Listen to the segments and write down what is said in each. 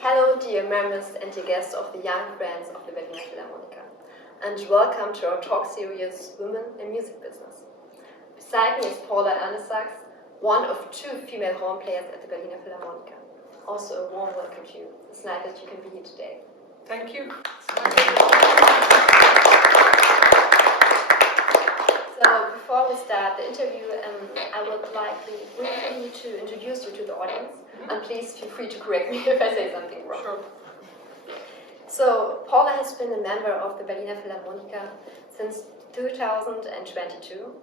Hello, dear members and dear guests of the young friends of the Berliner Philharmoniker, and welcome to our talk series, Women in Music Business. Beside me is Paula Ernesaks, one of two female horn players at the Berliner Philharmoniker. Also a warm welcome to you. It's nice that you can be here today. Thank you. So before we start the interview, I would like briefly to introduce you to the audience, and please feel free to correct me if I say something wrong. Sure. So Paula has been a member of the Berliner Philharmoniker since 2022,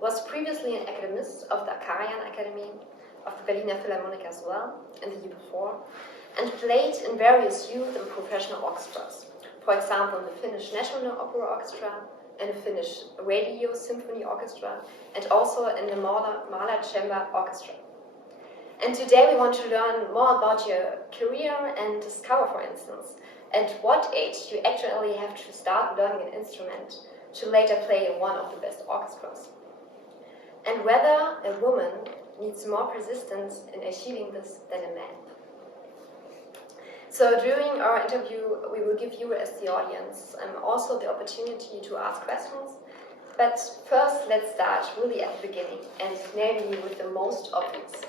was previously an academist of the Karajan-Academy of the Berliner Philharmoniker as well in the year before, and played in various youth and professional orchestras. For example, in the Finnish National Opera Orchestra, in the Finnish Radio Symphony Orchestra, and also in the Mahler Chamber Orchestra. And today we want to learn more about your career and discover, for instance, at what age you actually have to start learning an instrument to later play in one of the best orchestras. And whether a woman needs more persistence in achieving this than a man. So during our interview, we will give you as the audience also the opportunity to ask questions. But first, let's start really at the beginning, and maybe with the most obvious.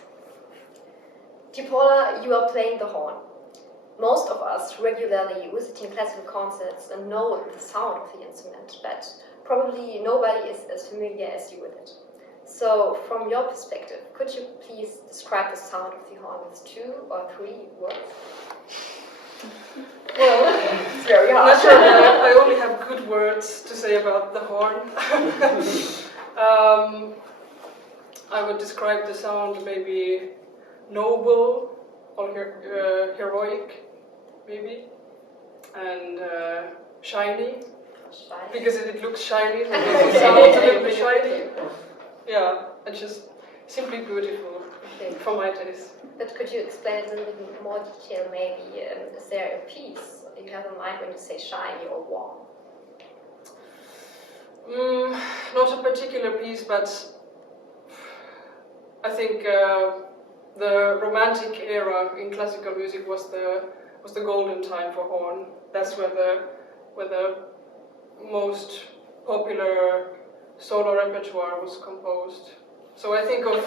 Dear Paula, you are playing the horn. Most of us regularly visiting classical concerts and know the sound of the instrument, but probably nobody is as familiar as you with it. So, from your perspective, could you please describe the sound of the horn with 2 or 3 words? Well, it's very hard. Naturally, I only have good words to say about the horn. I would describe the sound maybe noble or heroic, maybe, and shiny. Because it looks shiny, it sounds a little bit shiny. Yeah, and just simply beautiful for my taste. But could you explain it in a little bit more detail, maybe? Is there a piece you have in mind when you say shiny or warm? Not a particular piece, but I think the Romantic era in classical music was the golden time for horn. That's where the most popular solo repertoire was composed. So I think of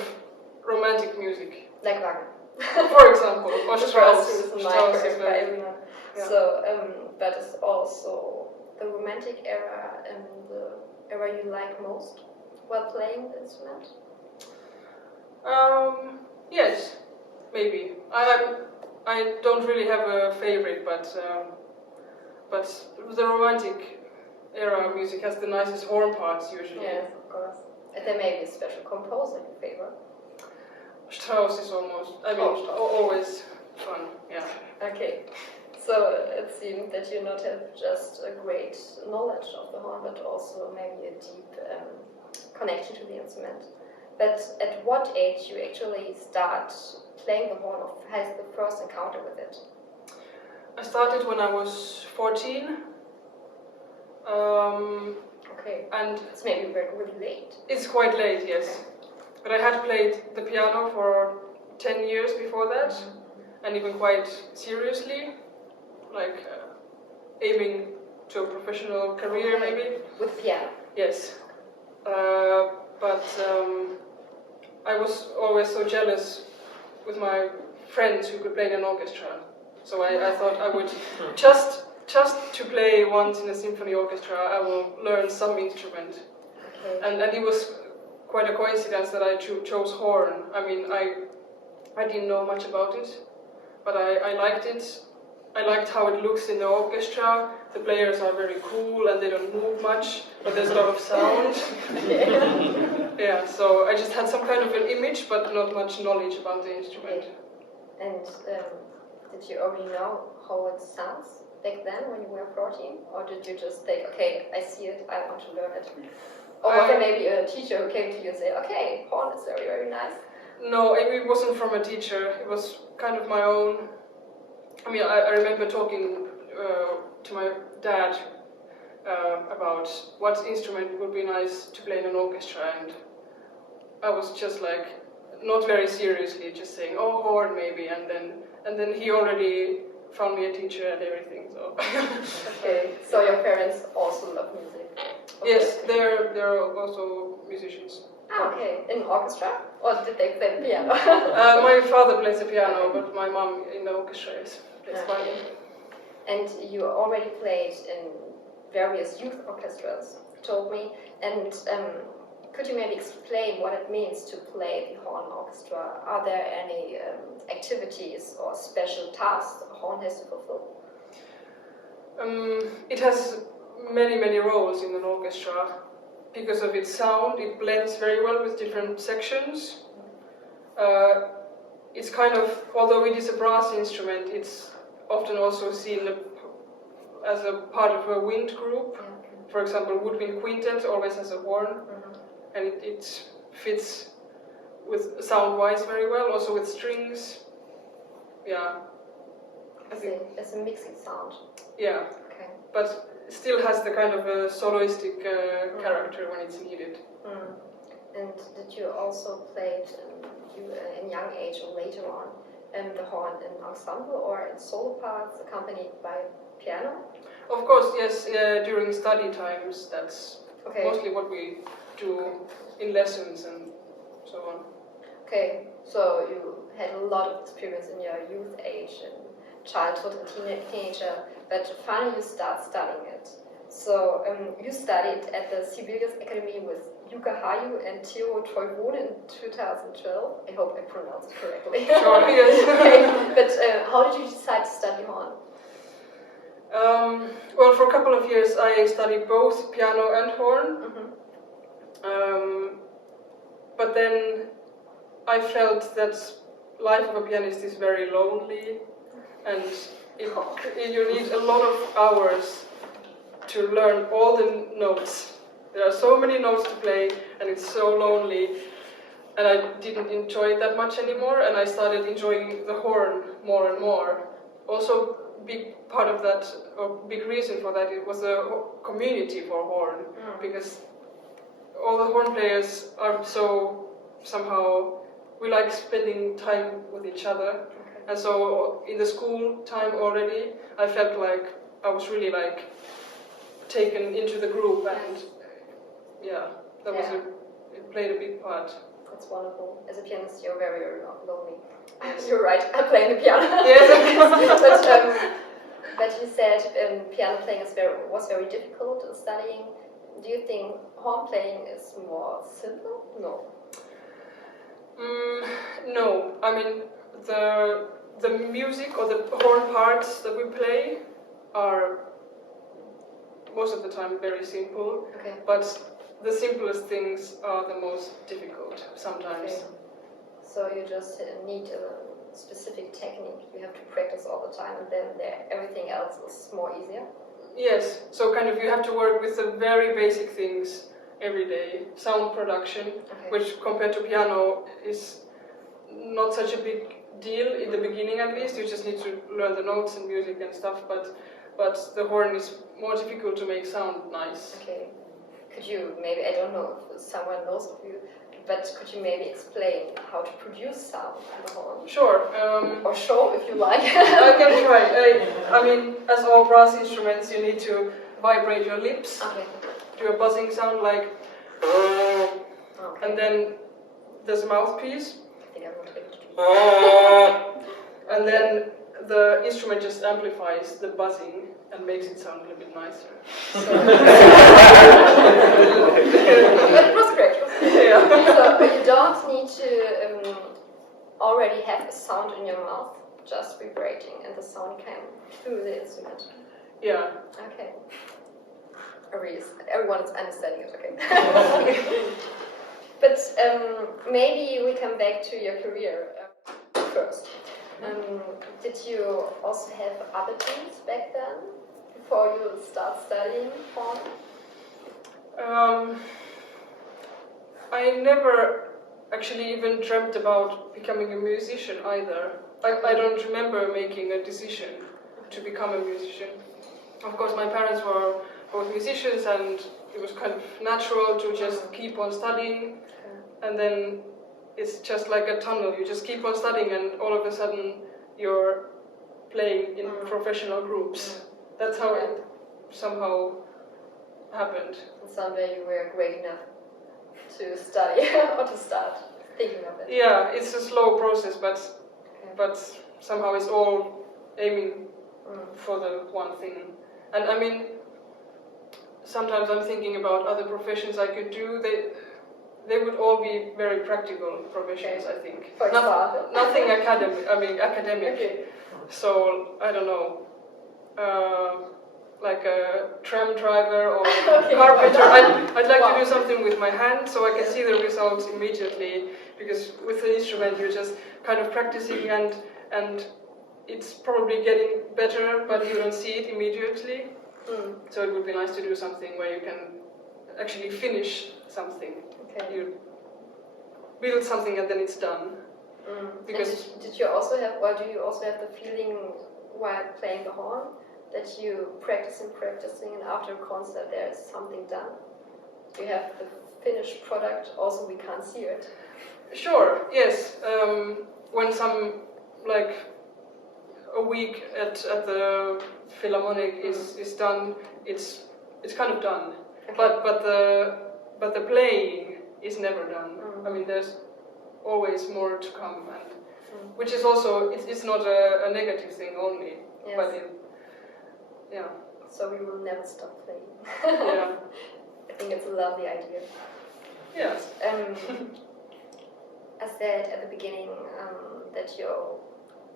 Romantic music. Like Wagner. For example, or Strauss. Yeah. So, that is also the Romantic era and the era you like most while playing the instrument? Yes, maybe. I don't really have a favorite, but the Romantic era music has the nicest horn parts usually. Yes, of course. And there may be a special composer you favor. Strauss is always fun, yeah. Okay, so it seems that you not have just a great knowledge of the horn, but also maybe a deep connection to the instrument. But at what age you actually start playing the horn, or has the first encounter with it? I started when I was 14. Okay, and it's maybe really late. It's quite late, yes. Okay. But I had played the piano for 10 years before that, and even quite seriously, like aiming to a professional career, maybe. With piano? Yes. But I was always so jealous with my friends who could play in an orchestra. So I thought I would just to play once in a symphony orchestra, I will learn some instrument. Okay. And it was quite a coincidence that I chose horn. I mean, I didn't know much about it, but I liked it. I liked how it looks in the orchestra. The players are very cool and they don't move much, but there's a lot of sound. Yeah, so I just had some kind of an image, but not much knowledge about the instrument. Okay. And did you already know how it sounds back then when you were 14? Or did you just think, okay, I see it, I want to learn it? Or was there maybe a teacher who came to you and said, okay, horn is very, very nice? No, it wasn't from a teacher. It was kind of my own. I mean, I remember talking to my dad about what instrument would be nice to play in an orchestra, and I was just like, not very seriously, just saying, oh, horn maybe, and then he already found me a teacher and everything. So. Okay, so your parents also love music? Yes, they're also musicians. Ah, okay. In orchestra? Or did they play the piano? My father plays the piano, but my mom in the orchestra plays violin. And you already played in various youth orchestras, you told me. And could you maybe explain what it means to play the horn orchestra? Are there any activities or special tasks a horn has to fulfill? It has many roles in an orchestra. Because of its sound, it blends very well with different sections. It's kind of, although it is a brass instrument, it's often also seen as a part of a wind group. For example, woodwind quintet always has a horn, and it fits with sound-wise very well, also with strings. Yeah. It's a mixing sound. Yeah. Okay. But still has the kind of a soloistic character when it's needed. And did you also play in young age or later on the horn in ensemble or in solo parts accompanied by piano? Of course, yes, during study times, that's mostly what we do in lessons and so on. Okay, so you had a lot of experience in your youth age and childhood and teenager, but finally you start studying it. So you studied at the Sibelius Academy with Yuka Hayu and Theo Toivone in 2012. I hope I pronounced it correctly. Sure, yes. Okay, but how did you decide to study horn? Well, for a couple of years I studied both piano and horn. But then I felt that life of a pianist is very lonely, and you need a lot of hours to learn all the notes. There are so many notes to play, and it's so lonely, and I didn't enjoy it that much anymore, and I started enjoying the horn more and more. Also, big part of that, or big reason for that, it was a community for horn, because all the horn players are so somehow, we like spending time with each other, and so in the school time already, I felt like I was really like taken into the group, and it played a big part. That's wonderful. As a pianist, you're very lonely. You're right, I play the piano. Yes. But you said piano playing was very difficult studying. Do you think horn playing is more simple? No. No, I mean the music or the horn parts that we play are most of the time very simple, but the simplest things are the most difficult sometimes. So you just need a specific technique. You have to practice all the time, and then everything else is more easier. Yes, so kind of you have to work with the very basic things every day. Sound production, which compared to piano is not such a big deal in the beginning, at least. You just need to learn the notes and music and stuff, but the horn is more difficult to make sound nice. Okay. Could you maybe, I don't know if someone knows of you, but could you maybe explain how to produce sound on the horn? Sure. Or show if you like. I can try. I mean, as all brass instruments, you need to vibrate your lips. Do a buzzing sound like, and then there's a mouthpiece. I think I won't be able to do that. And then the instrument just amplifies the buzzing and makes it sound a little bit nicer. But it was great. Yeah. So you don't need to already have a sound in your mouth, just vibrating, and the sound came through the instrument. Yeah. Okay. Everyone is understanding it, okay. But maybe we come back to your career first. Did you also have other dreams back then, before you start studying horn? I never actually even dreamt about becoming a musician either. I don't remember making a decision to become a musician. Of course, my parents were both musicians, and it was kind of natural to just keep on studying, and then it's just like a tunnel. You just keep on studying, and all of a sudden you're playing in professional groups. That's how it somehow happened. And someday you were great enough to study or to start thinking of it. Yeah, it's a slow process, but somehow it's all aiming for the one thing. And I mean, sometimes I'm thinking about other professions I could do. They would all be very practical professions, I think. For example? Nothing academic. Okay. So, I don't know, like a tram driver or carpenter. I'd like to do something with my hand so I can see the results immediately, because with the instrument you're just kind of practicing and it's probably getting better, but you don't see it immediately. So it would be nice to do something where you can actually finish something. Okay. You build something and then it's done. Because did you also have, or do you also have the feeling while playing the horn that you practicing, and after a concert there is something done? You have the finished product, also we can't see it. Sure, yes. When some, like, a week at the Philharmonic is done, it's kind of done. Okay. But the playing is never done. I mean, there's always more to come, and which is also it's not a negative thing only, but yeah. So we will never stop playing. Yeah. I think it's a lovely idea. Yes. I said at the beginning that you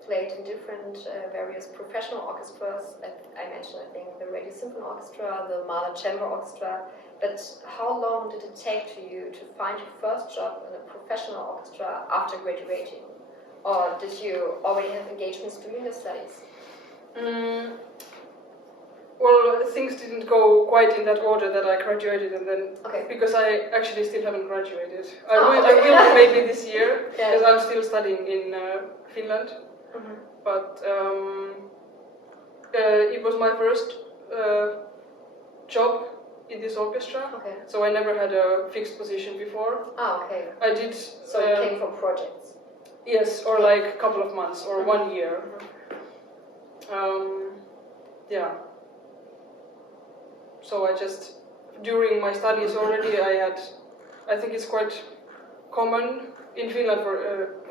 played in different various professional orchestras. I mentioned, I think, the Radio Symphony Orchestra, the Mahler Chamber Orchestra. But how long did it take to you to find your first job in a professional orchestra after graduating? Or did you already have engagements during your studies? Well, things didn't go quite in that order that I graduated, and then because I actually still haven't graduated. I will maybe this year, because I'm still studying in Finland. But it was my first job in this orchestra, so I never had a fixed position before. I did. So you came from projects? Yes, or like a couple of months or 1 year. Yeah. So I just, during my studies already, I think it's quite common in Finland, for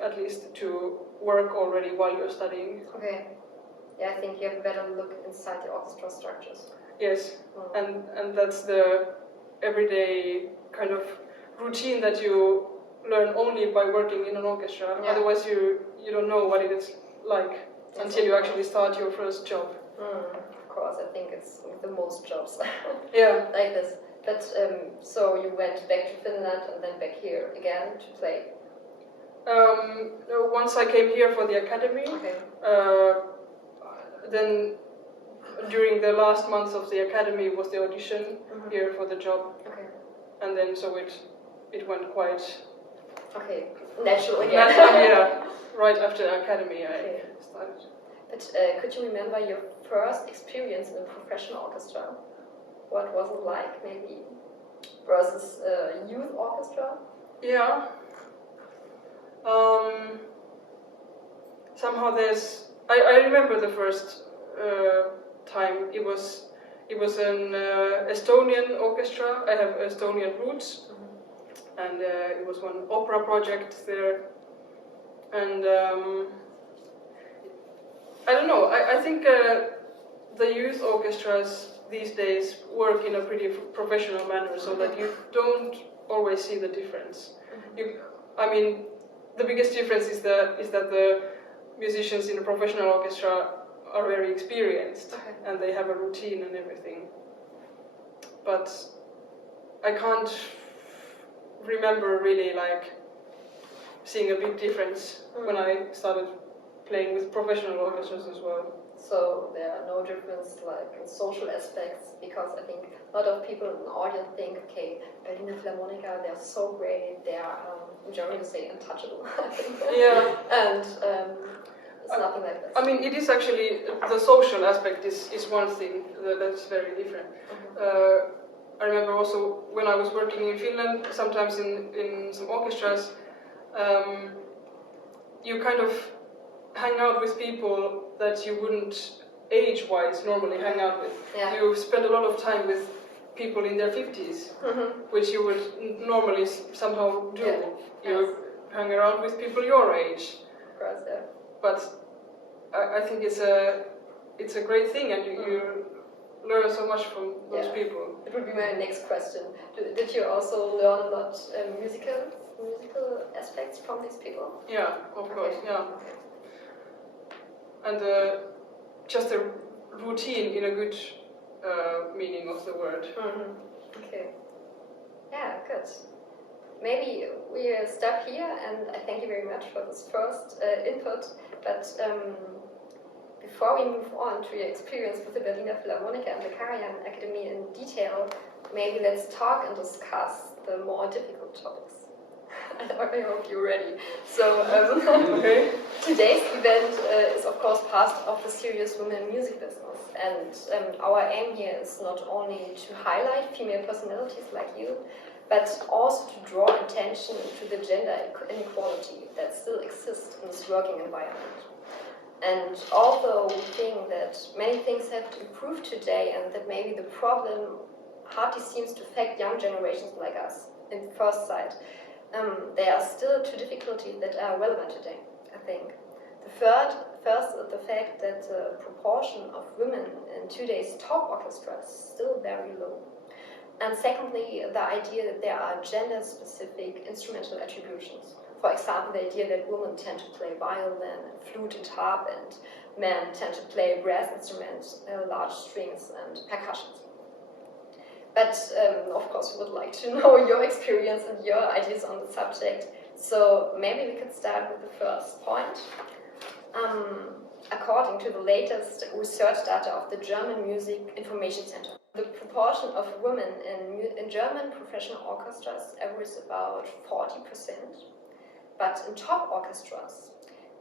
at least, to work already while you're studying. Okay. Yeah, I think you have a better look inside the orchestra structures. Yes, and that's the everyday kind of routine that you learn only by working in an orchestra. Yeah. Otherwise you don't know what it is like until you actually start your first job. Of course, I think it's the most jobs like this. But so you went back to Finland and then back here again to play? Once I came here for the academy, then during the last months of the academy was the audition here for the job. And then so it went quite natural again. Yeah, right after the academy I started. But could you remember your first experience in a professional orchestra? What was it like, maybe, versus a youth orchestra? Yeah. Somehow I remember the first time. It was an Estonian orchestra. I have Estonian roots, and it was one opera project there. And I don't know. I think the youth orchestras these days work in a pretty professional manner, so that you don't always see the difference. I mean, the biggest difference is that the musicians in a professional orchestra are very experienced and they have a routine and everything. But I can't remember really like seeing a big difference when I started playing with professional orchestras as well. So there are no difference like in social aspects, because I think a lot of people in the audience think, okay, Berliner Philharmoniker, they're so great, they are, in German you say, untouchable. Yeah. And it's nothing like that. I mean, it is actually, the social aspect is one thing that's very different. I remember also when I was working in Finland, sometimes in some orchestras, you kind of hang out with people that you wouldn't age-wise normally hang out with. Yeah. You spend a lot of time with people in their 50s, which you would normally somehow do. Yeah. You hang around with people your age. Of course, yeah. But I think it's a great thing, and you learn so much from those people. It would be my next question. Did you also learn a lot musical aspects from these people? Yeah, of course, yeah. Okay. And just a routine in a good meaning of the word. Okay. Yeah, good. Maybe we stop here, and I thank you very much for this first input. But before we move on to your experience with the Berliner Philharmoniker and the Karajan-Academy in detail, maybe let's talk and discuss the more difficult topics. I hope you're ready. So, Okay. Today's event is of course part of the serious women in music business, and our aim here is not only to highlight female personalities like you, but also to draw attention to the gender inequality that still exists in this working environment. And although we think that many things have to improve today, and that maybe the problem hardly seems to affect young generations like us in first sight, there are still two difficulties that are relevant today, I think. First is the fact that the proportion of women in today's top orchestras is still very low. And secondly, the idea that there are gender-specific instrumental attributions. For example, the idea that women tend to play violin and flute and harp, and men tend to play brass instruments, large strings and percussions. But of course, we would like to know your experience and your ideas on the subject. So maybe we could start with the first point. According to the latest research data of the German Music Information Center, the proportion of women in German professional orchestras averages about 40%. But in top orchestras,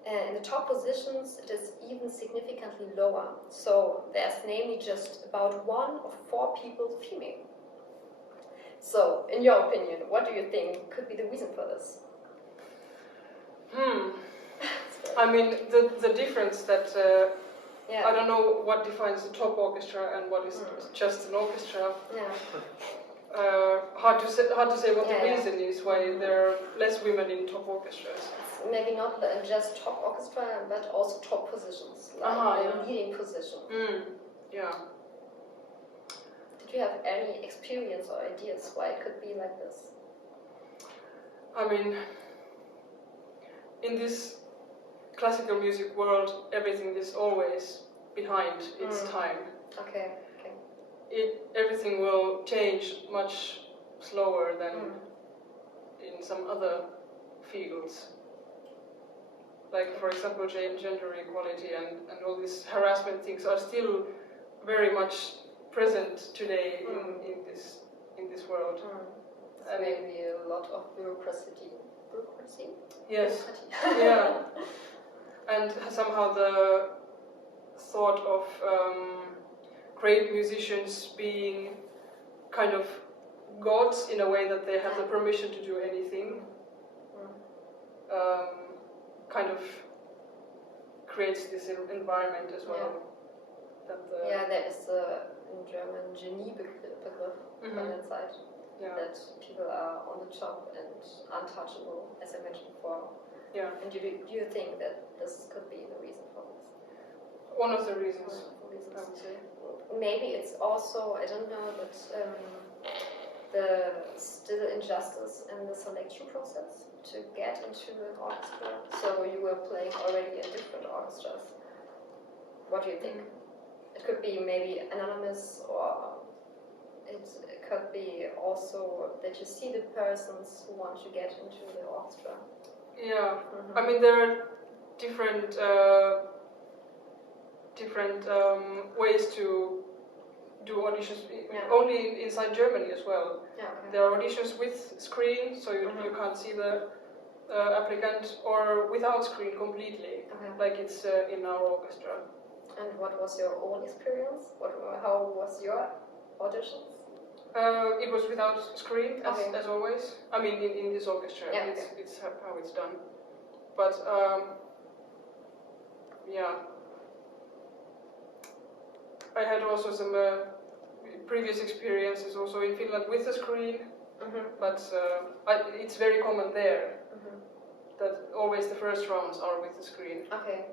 in the top positions, it is even significantly lower. So there's namely just about 1 of 4 people female. So, in your opinion, what do you think could be the reason for this? I mean, the difference that I don't know what defines the top orchestra and what is just an orchestra. Hard to say what the reason is why there are less women in top orchestras. It's maybe not just top orchestra, but also top positions, like leading position. Yeah. Did you have any experience or ideas why it could be like this? I mean, in this classical music world, everything is always behind its time. Okay. Everything will change much slower than in some other fields. Like, for example, gender equality and all these harassment things are still very much present today in this world. And maybe a lot of bureaucracy. Yes. Yeah. And somehow the thought of great musicians being kind of gods in a way that they have the permission to do anything kind of creates this environment as well. There is in German Genie-Begriff on that side. That people are on the top and untouchable, as I mentioned before. Yeah. And do you think that this could be the reason for this? One of the reasons. I would say. Maybe it's also, I don't know, but the still injustice in the selection process to get into an orchestra. So you were playing already in different orchestras. What do you think? It could be maybe anonymous, or it could be also that you see the persons who want to get into the orchestra. Yeah, I mean there are different ways to do auditions. Only inside Germany as well. There are auditions with screen, so you can't see the applicant, or without screen completely, like it's in our orchestra. And what was your own experience? How was your auditions? It was without screen, as always. I mean, in this orchestra, it's how it's done. But yeah. I had also some previous experiences also in Finland with the screen, but it's very common there that always the first rounds are with the screen. Okay.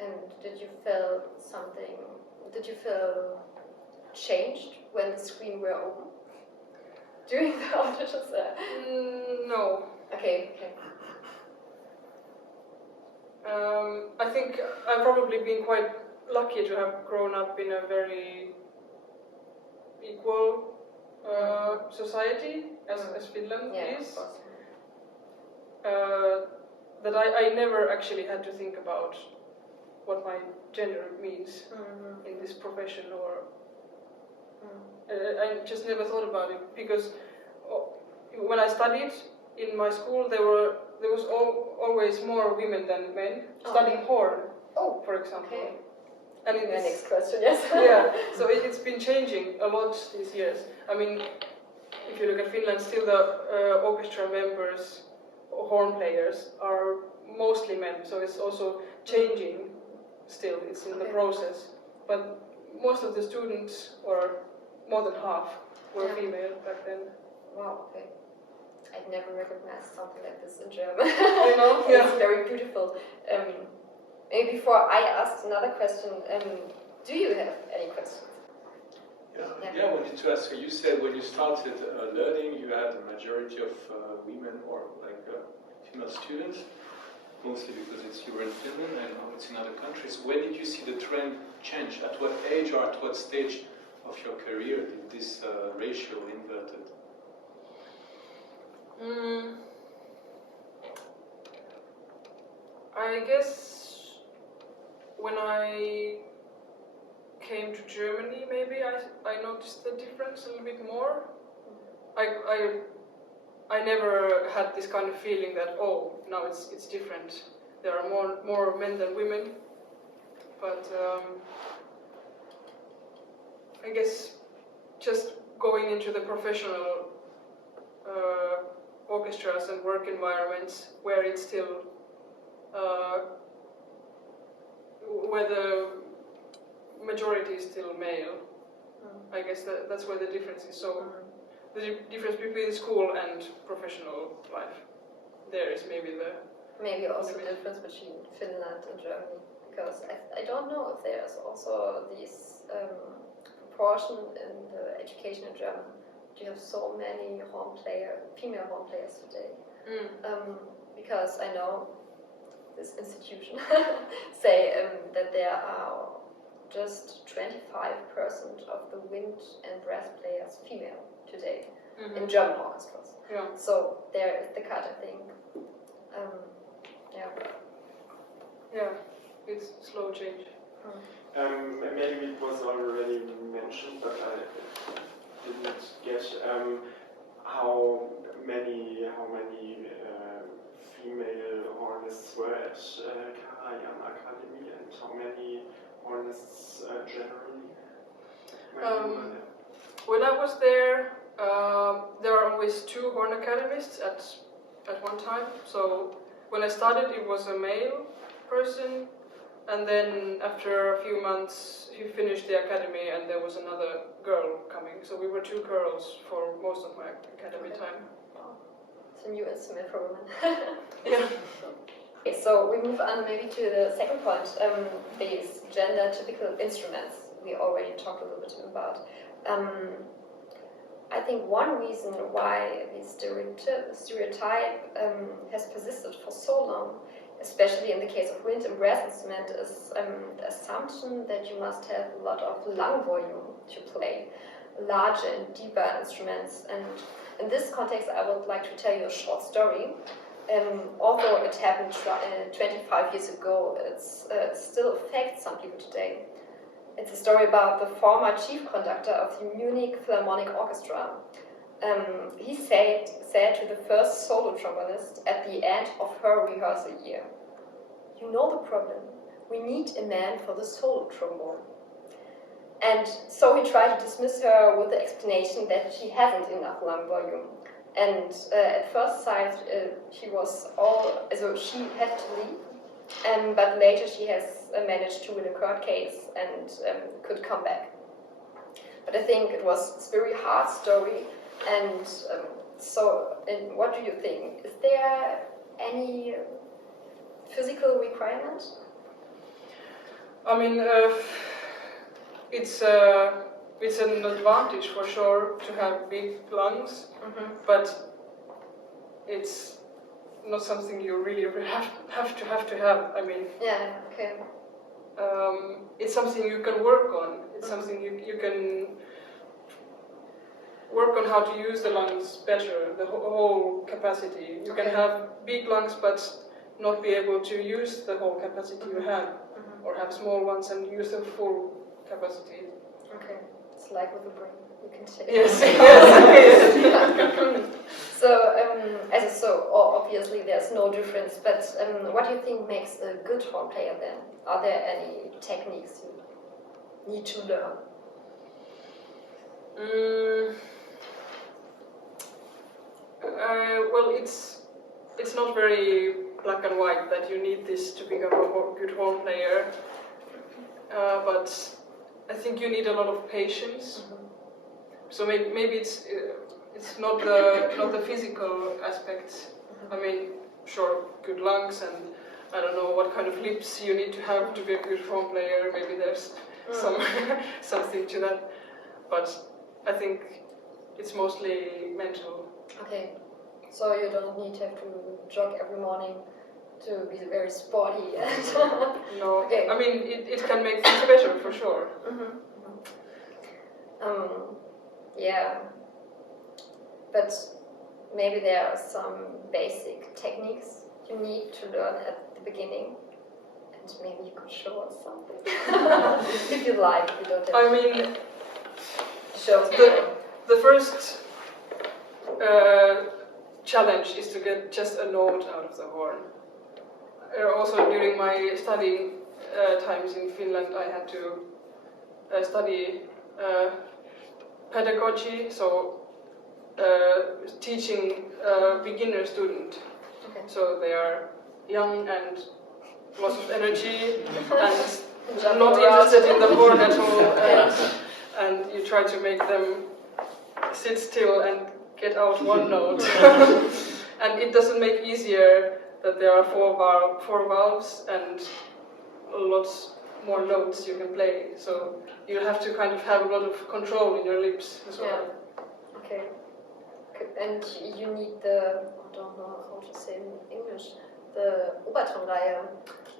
And did you feel something? Did you feel changed when the screen were open during the auditions? No. Okay. I think I've probably been quite lucky to have grown up in a very equal society as Finland is. Of course. That I never actually had to think about what my gender means in this profession, or I just never thought about it, because when I studied in my school there was always more women than men studying horn, for example. Okay. And My next question, yes. Yeah, so it's been changing a lot these years. I mean, if you look at Finland, still the orchestra members, horn players, are mostly men, so it's also changing still, it's in the process. But most of the students, or more than half, were female back then. Wow, okay. I'd never recognized something like this in German. You know? Yeah. It's very beautiful. Maybe before I ask another question, do you have any questions? Yeah, I wanted to ask you, you said when you started learning you had a majority of women or female students, mostly because you were in Finland and now it's in other countries. When did you see the trend change? At what age or at what stage of your career did this ratio inverted? I guess when I came to Germany, maybe I noticed the difference a little bit more. I never had this kind of feeling that now it's different. There are more men than women, but I guess just going into the professional orchestras and work environments where it's still where the majority is still male. I guess that's where the difference is. So the difference between school and professional life, there is maybe also the difference between Finland and Germany, because I don't know if there's also this proportion in the education in Germany. You have so many female horn players today, because I know this institution say that there are just 25% of the wind and brass players female today in German orchestras. Yeah. So there is the cut, I think. Yeah, it's slow change. Maybe it was already mentioned, but I didn't get how many female hornists were at Karajan-Academy and how many hornists generally when you were there? When I was there, there are always 2 horn academists at one time. So when I started, it was a male person, and then after a few months, he finished the academy, and there was another girl coming. So we were 2 girls for most of my academy time. Wow. It's a new instrument for women. Yeah. Okay, so we move on maybe to the second point, these gender-typical instruments we already talked a little bit about. I think one reason why the stereotype has persisted for so long, especially in the case of wind and brass instrument, is the assumption that you must have a lot of lung volume to play larger and deeper instruments. And in this context, I would like to tell you a short story. Although it happened 25 years ago, it still affects some people today. It's a story about the former chief conductor of the Munich Philharmonic Orchestra. He said to the first solo trombonist at the end of her rehearsal year, "You know the problem. We need a man for the solo trombone." And so he tried to dismiss her with the explanation that she hasn't enough lung volume. And at first sight, she had to leave. But later she has managed to win a court case and could come back. But I think it was a very hard story. And and what do you think? Is there any physical requirement? I mean, it's an advantage for sure to have big lungs, but it's not something you really have to have. I mean, yeah, okay. It's something you can work on. It's something you can work on how to use the lungs better, the whole capacity. You can have big lungs, but not be able to use the whole capacity you have, or have small ones and use the full capacity. Okay, it's like with the brain, you can say. Yes, yes. So, obviously there's no difference, but what do you think makes a good horn player then? Are there any techniques you need to learn? Well, it's not very black and white that you need this to become a good horn player, but I think you need a lot of patience. So maybe it's not the physical aspects. I mean, sure, good lungs, and I don't know what kind of lips you need to have to be a good horn player. Maybe there's something to that, but I think it's mostly mental. Okay, so you don't need to have to jog every morning to be very sporty. And No, okay. I mean it can make things better for sure. Yeah, but maybe there are some basic techniques you need to learn at the beginning, and maybe you could show us something if you like. If you don't have I mean, show the first challenge is to get just a note out of the horn. Also, during my studying times in Finland, I had to study pedagogy, so teaching beginner student. Okay. So they are young and lots of energy and not interested in the horn at all, and you try to make them sit still and get out one note. And it doesn't make easier that there are four valves and lots more notes you can play. So you have to kind of have a lot of control in your lips as well. Yeah. Okay. And you need the, I don't know how to say in English, the Obertonreihe.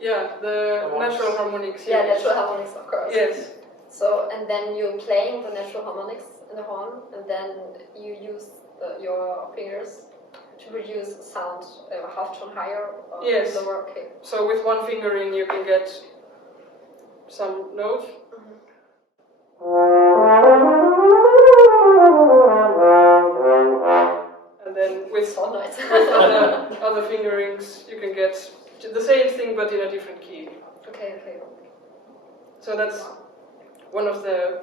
Yeah, the natural harmonics. Yeah, natural harmonics, of course. Yes. So, and then you're playing the natural harmonics in the horn, and then you use your fingers to produce sound half tone higher or Yes. lower. Okay. So with one fingering you can get some note. And then with So nice. other fingerings you can get the same thing but in a different key. Okay. So that's one of the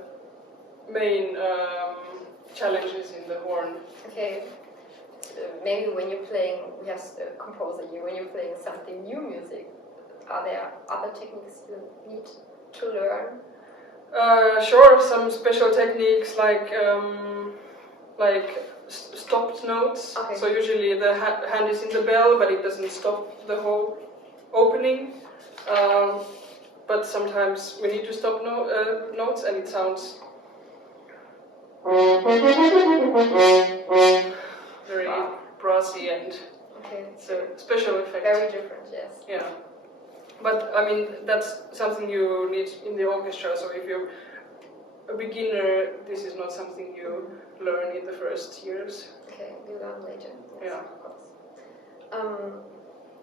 main challenges in the horn. Okay. Maybe when you're playing, we have a composer here, when you're playing something new music, are there other techniques you need to learn? Sure, some special techniques like stopped notes. Okay. So usually the hand is in the bell, but it doesn't stop the whole opening. But sometimes we need to stop notes, and it sounds very brassy, and it's a special effect. Very different, yes. Yeah. But I mean, that's something you need in the orchestra. So if you're a beginner, this is not something you learn in the first years. Okay, you learn later. Yes, Yeah. of course.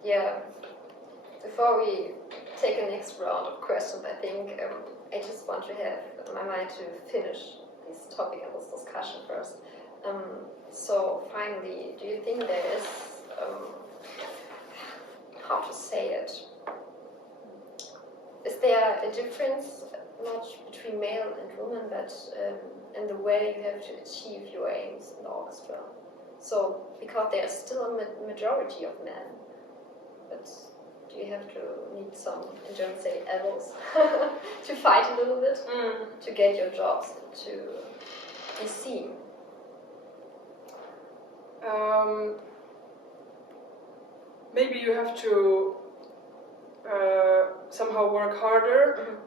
Yeah. Before we take the next round of questions, I think I just want to have my mind to finish this topic and this discussion first. So finally, do you think there is, how to say it? Is there a difference, not between male and woman, but in the way you have to achieve your aims in the orchestra? So, because there is still a majority of men, but do you have to need some, in German say, elbows, to fight a little bit to get your jobs to be seen? Maybe you have to somehow work harder.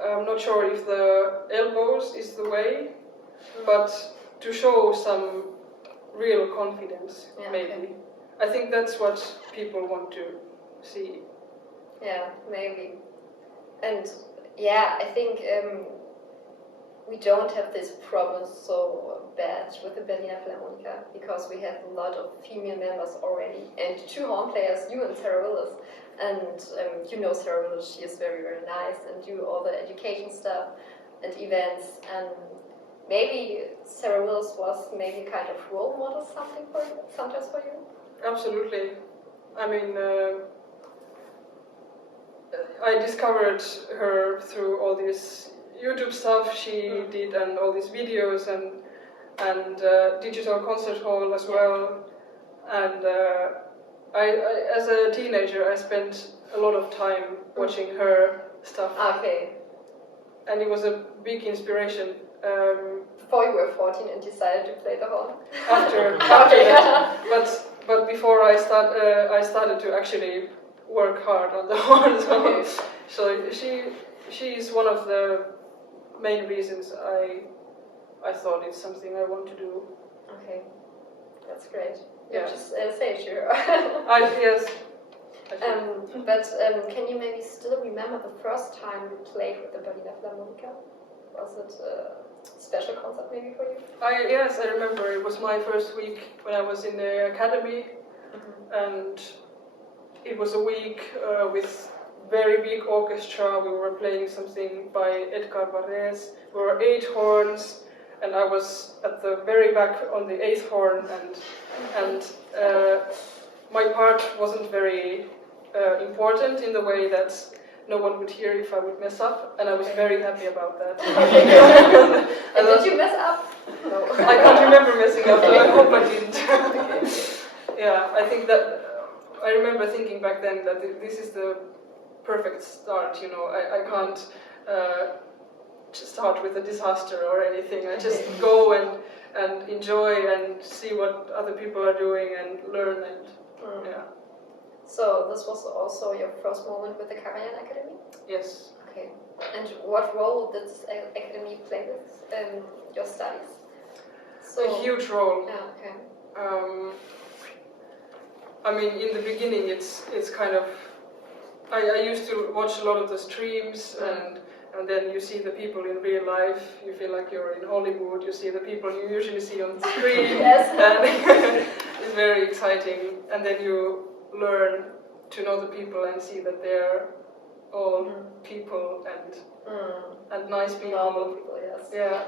I'm not sure if the elbows is the way, but to show some real confidence, maybe. Okay. I think that's what people want to see. Yeah, maybe. And yeah, I think we don't have this problem so bad with the Berliner Philharmoniker because we have a lot of female members already and 2 horn players, you and Sarah Willis. And you know Sarah Willis, she is very, very nice and do all the education stuff and events. And maybe Sarah Willis was maybe a kind of role model sometimes for you? Absolutely. I mean, I discovered her through all this YouTube stuff she did and all these videos and digital concert hall as well. And I, as a teenager, I spent a lot of time watching her stuff. Okay. And it was a big inspiration. Before you were 14 and decided to play the horn? After that. But before I started to actually work hard on the horn. So she is one of the main reasons I thought it's something I want to do. Okay, that's great. Yeah. Just say it to her. Yes. But can you maybe still remember the first time you played with the Berliner Philharmoniker? Was it a special concert maybe for you? Yes, I remember. It was my first week when I was in the academy, and it was a week with very big orchestra. We were playing something by Edgar Varese. There were 8 horns, and I was at the very back on the 8th horn, and my part wasn't very important in the way that no one would hear if I would mess up, and I was very happy about that. And did you mess up? No. I can't remember messing up, so I hope I didn't. Yeah, I think that I remember thinking back then that this is the perfect start. You know, I can't start with a disaster or anything. I just go and enjoy and see what other people are doing and learn and yeah. So this was also your first moment with the Karajan-Academy? Yes. Okay. And what role did this academy play with your studies? So, a huge role. Yeah. Okay. I mean, in the beginning, it's kind of. I used to watch a lot of the streams, and then you see the people in real life. You feel like you're in Hollywood. You see the people you usually see on the screen. Yes. And it's very exciting. And then you learn to know the people and see that they're all people and nice people. Normal people, yes. Yeah.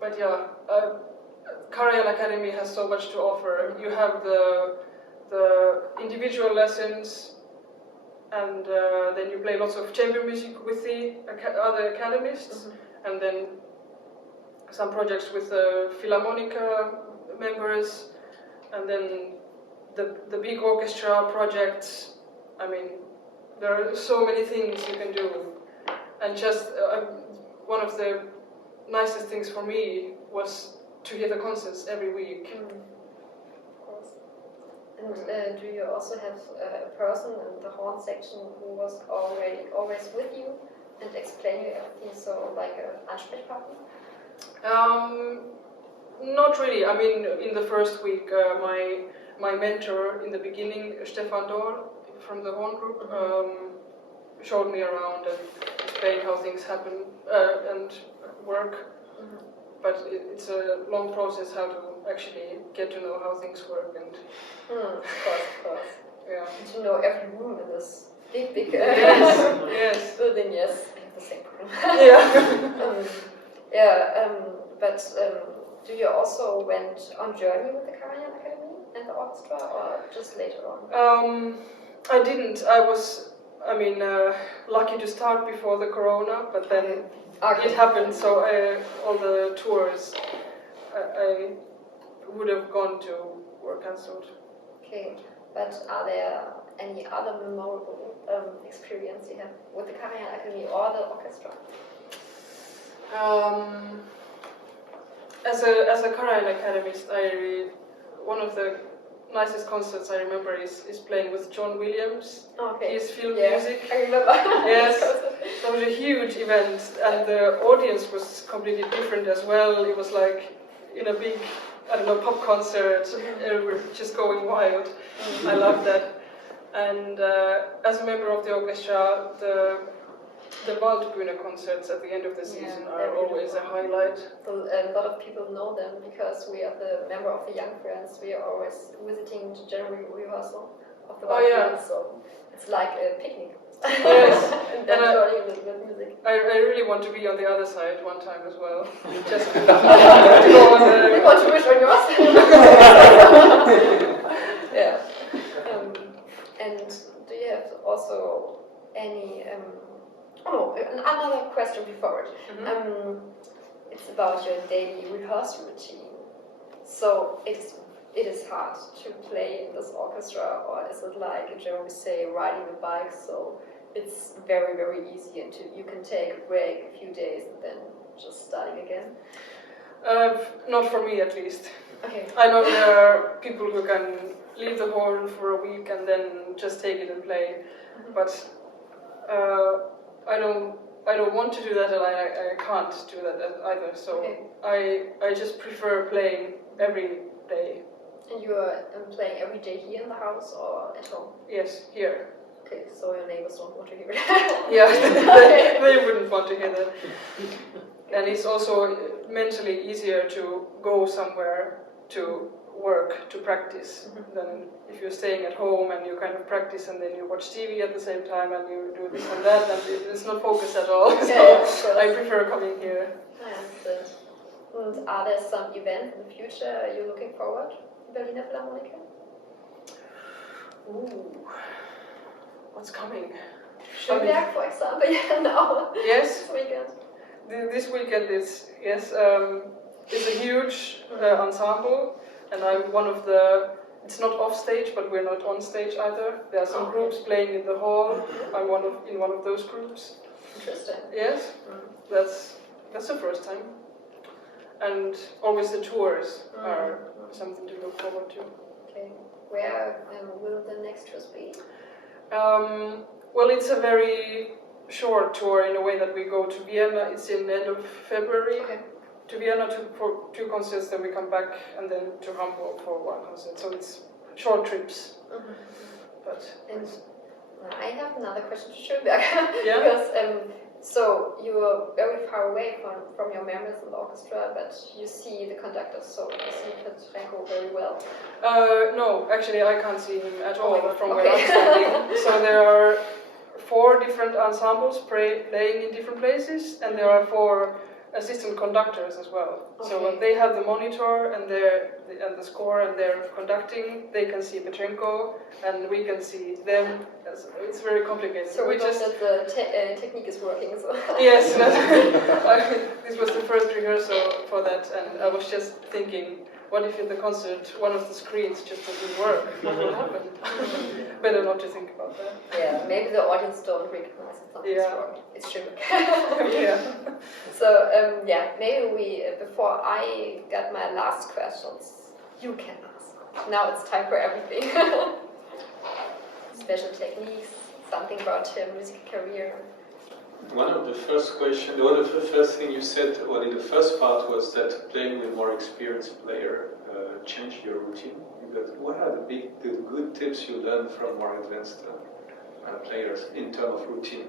But yeah, Karajan-Academy has so much to offer. You have the individual lessons, and then you play lots of chamber music with the other academists, and then some projects with the Philharmoniker members, and then the big orchestra projects. I mean, there are so many things you can do, and just one of the nicest things for me was to hear the concerts every week. Of course. And do you also have a person in the horn section who was always with you and explain you everything, so like an Ansprechpartner? Not really. I mean, in the first week, my mentor in the beginning, Stefan Dohr from the horn group, showed me around and explained how things happen and work. But it's a long process how to actually get to know how things work and. Of course. Yeah. And to know every room in this big Yes. building. Yes, we have the same problem. Yeah. But do you also went on journey with the Karajan-Academy and the orchestra, or just later on? I didn't. I was, lucky to start before the corona, but then it happened, so all the tours I would have gone to were cancelled. Okay. But are there any other memorable experience you have with the Karajan Academy or the orchestra? As a Karajan Academist, one of the nicest concerts I remember is playing with John Williams. Okay. His film music. I remember. Yes, that was a huge event, and the audience was completely different as well. It was like in a big, pop concert, and we were just going wild. I loved that. And as a member of the orchestra, the Waldbühne concerts at the end of the season are always a highlight. So a lot of people know them because we are the member of the Young Friends. We are always visiting the general rehearsal of the Waldbühne, so it's like a picnic. Yes, and then joining with music. I really want to be on the other side one time as well. Just to go on the... You want to wish on yours? Yeah. And do you have also any... another question before it. It's about your daily rehearsal routine. So it is hard to play in this orchestra, or is it like in German we say riding a bike? So it's very, very easy, and you can take a break a few days and then just starting again. Not for me, at least. Okay. I know there are people who can leave the horn for a week and then just take it and play, but I don't want to do that, and I can't do that either. So I just prefer playing every day. And you are playing every day here in the house or at home? Yes, here. Okay, so your neighbors don't want to hear it. Yeah, they wouldn't want to hear that. And it's also mentally easier to go somewhere to work, to practice, than if you're staying at home and you kind of practice and then you watch TV at the same time and you do this and that, and it's not focused at all. So I prefer coming here. I understand. And are there some events in the future you're looking forward to, Berliner Philharmoniker? Ooh, what's coming? Schönberg, for example, now. Yes. This weekend. This weekend is it's a huge ensemble, and I'm one of the. It's not off stage, but we're not on stage either. There are some groups playing in the hall. I'm in one of those groups. Interesting. Yes, that's the first time. And always the tours are something to look forward to. Okay. Where will the next tours be? Well, it's a very short tour in a way that we go to Vienna. It's in the end of February. Okay. To Vienna for 2 concerts, then we come back, and then to Hamburg for 1 concert. So it's short trips. But and I have another question to Schönberg. Yeah. Because so you are very far away from your members in the orchestra, but you see the conductor, so you see Petrenko very well. No, actually I can't see him at all from where I'm standing. So there are 4 different ensembles playing in different places, and there are 4 assistant conductors as well. Okay. So when they have the monitor and the score and they're conducting, they can see Petrenko and we can see them. It's very complicated. So we just that the technique is working as well. Yes, this was the first rehearsal for that, and I was just thinking, what if in the concert one of the screens just doesn't work? What will happen? Better not to think about that. Yeah, maybe the audience don't recognize that something's wrong. It's true. Yeah. So maybe we before I got my last questions, you can ask. Now it's time for everything. Special techniques, something about your music career. One of the first thing you said, well, in the first part was that playing with more experienced player changed your routine. What are the good tips you learned from more advanced players in terms of routine?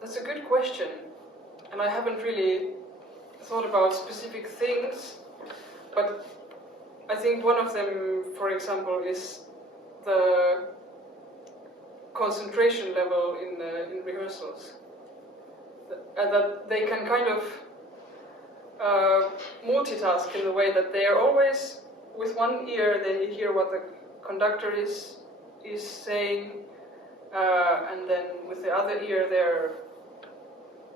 That's a good question, and I haven't really thought about specific things. But I think one of them, for example, is the concentration level in rehearsals. That they can kind of multitask in the way that they are always, with one ear they hear what the conductor is saying, and then with the other ear they're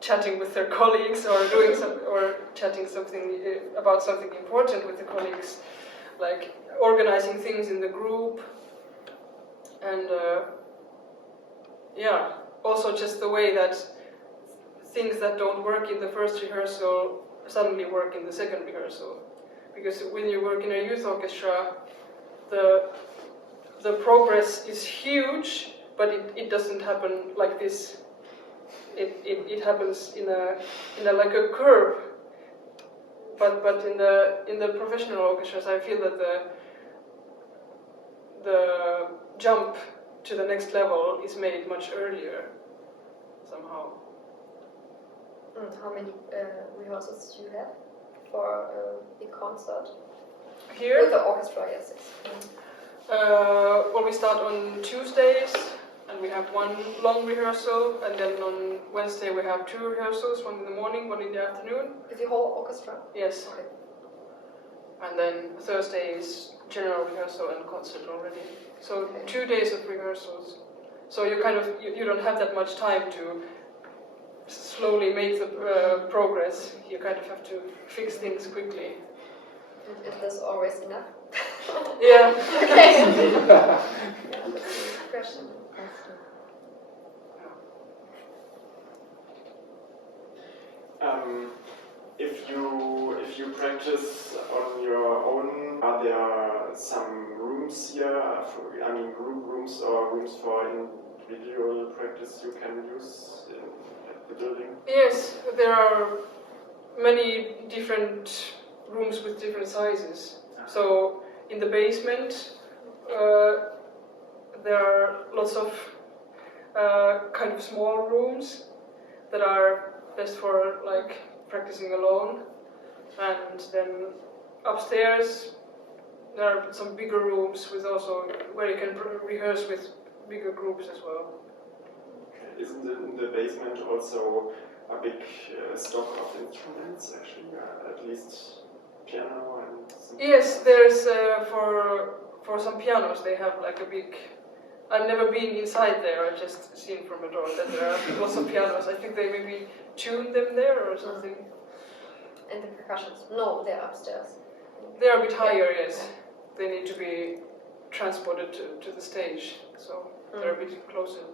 chatting with their colleagues or chatting something about something important with the colleagues, like organizing things in the group, and also just the way that things that don't work in the first rehearsal suddenly work in the second rehearsal. Because when you work in a youth orchestra, the progress is huge, but it doesn't happen like this. It happens in a like a curve. But in the professional orchestras, I feel that the jump to the next level is made much earlier somehow. How many rehearsals do you have for a big concert? Here? With the orchestra, yes. Well, we start on Tuesdays, and we have one long rehearsal, and then on Wednesday we have 2 rehearsals, one in the morning, one in the afternoon. With the whole orchestra? Yes. Okay. And then Thursday is general rehearsal and concert already. So 2 days of rehearsals. So you you don't have that much time to slowly make the progress. You kind of have to fix things quickly. And is this always enough? Yeah. Okay. Question. If you practice on your own, are there some rooms here? Group rooms or rooms for individual practice you can use at the building? Yes, there are many different rooms with different sizes. So in the basement, there are lots of kind of small rooms that are best for like practicing alone, and then upstairs there are some bigger rooms with also where you can rehearse with bigger groups as well. Okay. Isn't it in the basement also a big stock of instruments actually, at least piano and? Yes, there's for some pianos they have like a big. I've never been inside there. I've just seen from a door that there are lots of pianos. I think they maybe tune them there or something. And the percussions? No, they're upstairs. They're a bit higher, yes. They need to be transported to the stage, so they're a bit closer.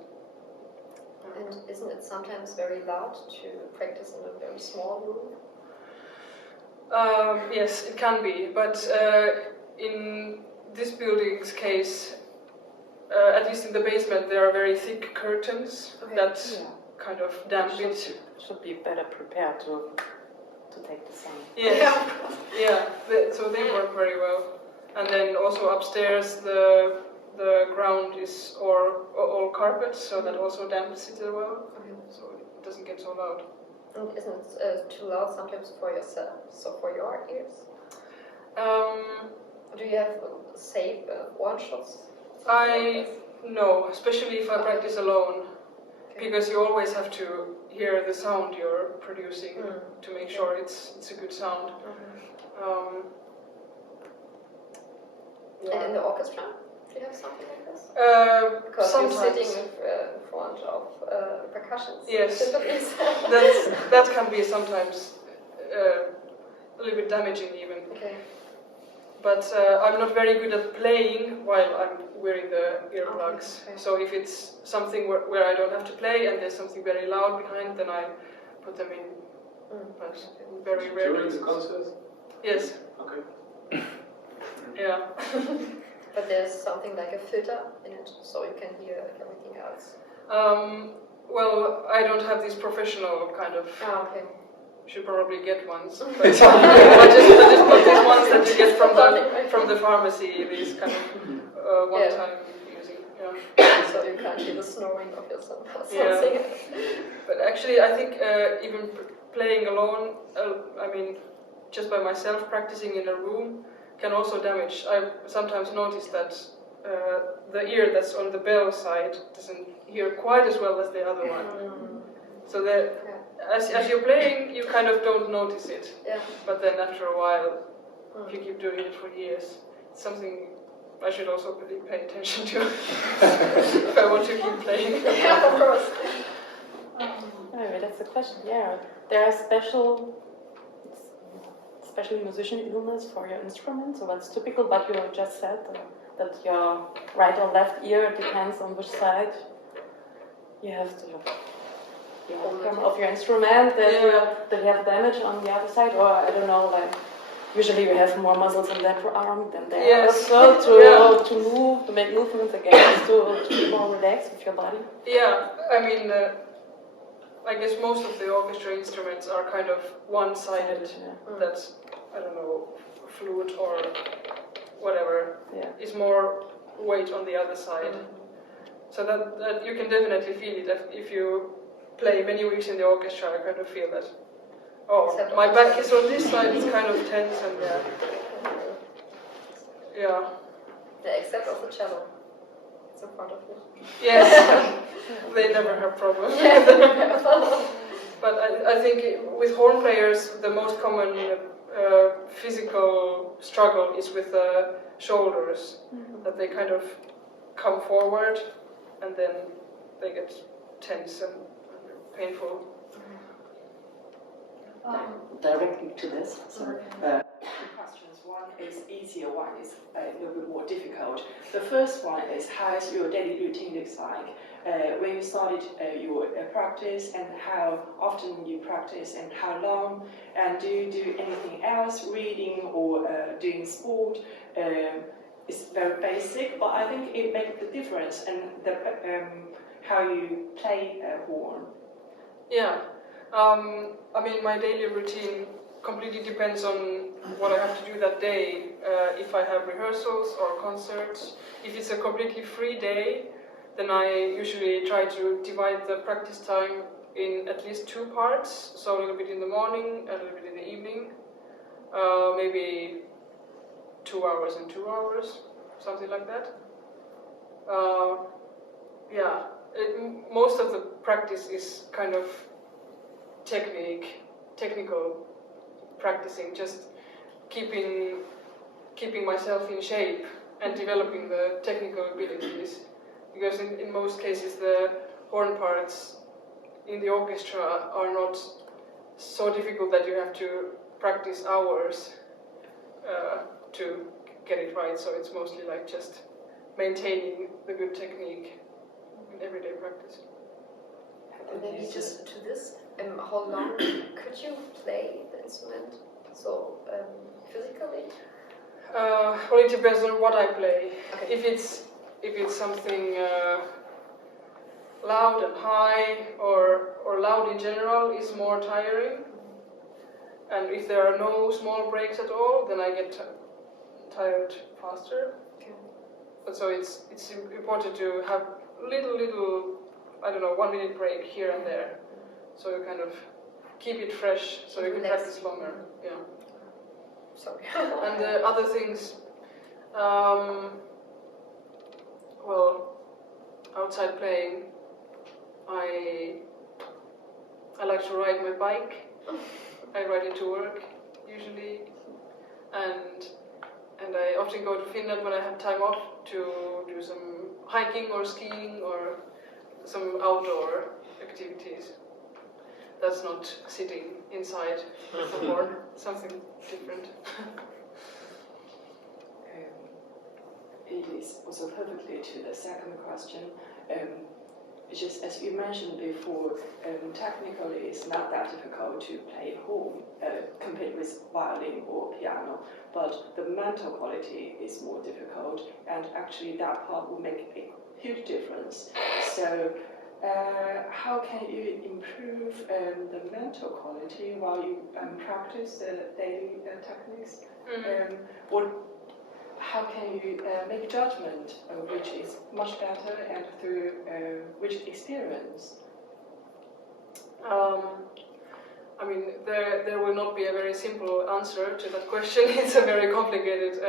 And isn't it sometimes very loud to practice in a very small room? Yes, it can be, but in this building's case, at least in the basement, there are very thick curtains that kind of damp it. Should be better prepared to take the sound. Yes. So they work very well. And then also upstairs, the ground is all carpet, so that also dampens it as well. So it doesn't get so loud. And isn't it too loud sometimes for yourself, so for your ears? Do you have safe one-shots? No, especially if I practice alone, because you always have to hear the sound you're producing to make sure it's a good sound. And in the orchestra, do you have something like this? Because sometimes. you're sitting in front of percussions. Yes, that can be sometimes a little bit damaging even. Okay. But I'm not very good at playing while I'm wearing the earplugs. Okay. So if it's something where I don't have to play and there's something very loud behind, then I put them in. But very rarely. During the concert? Yes. Okay. Yeah. But there's something like a filter in it, so you can hear everything else. Well, I don't have this professional kind of. Okay. Should probably get ones, but I just put these ones that you get from the pharmacy. These kind of one-time using. Yeah. So you can't hear the snoring of yourself or something. Yeah. But actually, I think even playing alone, just by myself, practicing in a room, can also damage. I sometimes notice that the ear that's on the bell side doesn't hear quite as well as the other one. So as you're playing, you kind of don't notice it. Yeah. But then after a while, if you keep doing it for years, it's something I should also pay attention to if I want to keep playing. Yeah, of course. Anyway, that's a question. Yeah, there are special musician illness for your instrument, so that's typical, but you have just said that your right or left ear depends on which side you have the outcome of your instrument, that you have damage on the other side, or I don't know, like usually you have more muscles in that arm than there also to move, to make movements again, to be more relaxed with your body. Yeah, I mean, I guess most of the orchestra instruments are kind of one-sided. That's, I don't know, flute or whatever. Is more weight on the other side. So that you can definitely feel it if you play many weeks in the orchestra. I kind of feel that. Oh, my back is on this side. It's kind of tense and yeah. Except of the cello. It's in front of you. Yes, they never have problems. But I think with horn players, the most common physical struggle is with the shoulders, that they kind of come forward and then they get tense and painful. Directly to this. Two questions. One is easier, one is a little bit more difficult. The first one is, how is your daily routine looks like? When you started your practice, and how often you practice, and how long? And do you do anything else, reading or doing sport? It's very basic, but I think it makes the difference, and how you play horn. Yeah. I mean, my daily routine completely depends on what I have to do that day. If I have rehearsals or concerts. If it's a completely free day, then I usually try to divide the practice time in at least 2 parts. So a little bit in the morning, a little bit in the evening. Maybe 2 hours and 2 hours, something like that. Most of the practice is kind of technical practicing, just keeping myself in shape and developing the technical abilities. Because in most cases the horn parts in the orchestra are not so difficult that you have to practice hours to get it right. So it's mostly like just maintaining the good technique in everyday practice. Maybe just to this, how long could you play the instrument? So physically? Well, it depends on what I play. Okay. If it's something loud and high, or loud in general, is more tiring. And if there are no small breaks at all, then I get tired faster. Okay. But so it's important to have little, I don't know, 1 minute break here and there. So you kind of keep it fresh, so you can practice longer. Yeah. Sorry. And the other things, well, outside playing, I like to ride my bike. I ride it to work usually, and I often go to Finland when I have time off to do some hiking or skiing or some outdoor activities. That's not sitting inside with the horn, something different. It is also perfectly to the second question. Just as you mentioned before, technically it's not that difficult to play horn compared with violin or piano, but the mental quality is more difficult, and actually that part will make a huge difference. So how can you improve the mental quality while you practice the daily techniques? How can you make judgment which is much better and through which experience? I mean, there will not be a very simple answer to that question. It's a very complicated